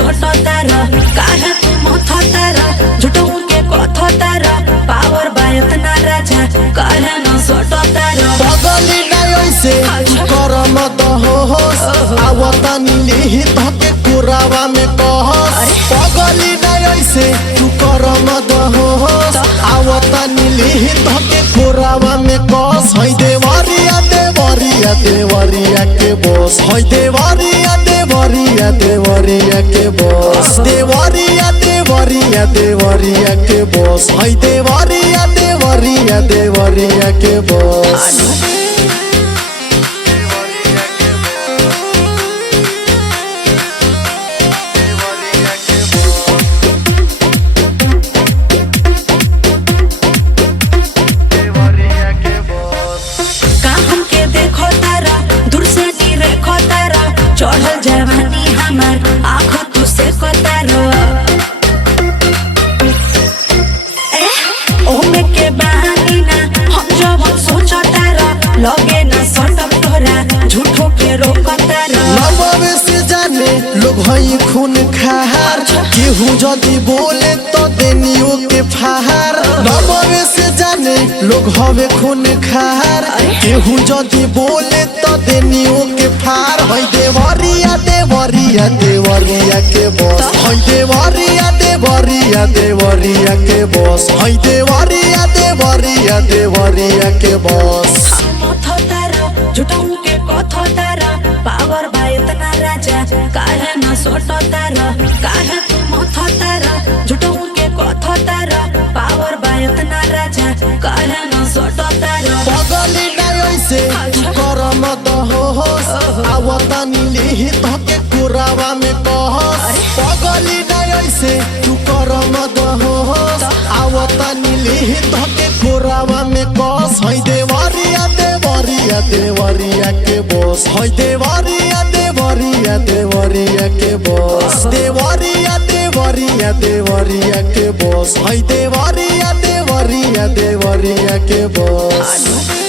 सोटो तारा काहे तू मथ तारा झूठो के कथ तारा पावर बायत ना राजा काहे न सोटो तारा पगली नहीं से करम दहोस आवता नीली धके कुरावा में कहस पगली नहीं से तू करम दहोस आवता नीली धके कुरावा में कहस हई देवरिया देवरिया देवरिया के बस हई देवरिया देवरिया देवरिया के बस देवरिया देवरिया देवरिया के बस हई देवरिया देवरिया देवरिया के बस चढ़ल जवानी हमार आँख तू से कतारो ओमे के बहानी ना हम जब सोचतारो लगे ना सटक तोरा झूठो के रोकतारो नमवे से जाने लोग हई खून खार केहू जदी बोले तो देनियो के फहार नमवे से जाने लोग हवे खून खार केहू जदी बोले तो देनियो के फार हई देवरिया देवरिया देवरिया के बस हई देवरिया देवरिया देवरिया के बस हई देवरिया देवरिया देवरिया के बस झूठों के कथ तारा पावर बायत ना राजा काहे न सोटो तारा काहे तू मथ तारा झूठों के कथ तारा पावर बायत ना राजा काहे न सोटो तारा पगली नहीं से करम दहोस आवता नीली धके कुरावा में कहस पगली नहीं से तू करम दहोस आवता नीली धके कुरावा में कहस हई देवरिया देवरिया देवरिया के बस हई देवरिया देवरिया देवरिया के बस देवरिया देवरिया देवरिया के बस हई देवरिया देवरिया देवरिया के बस।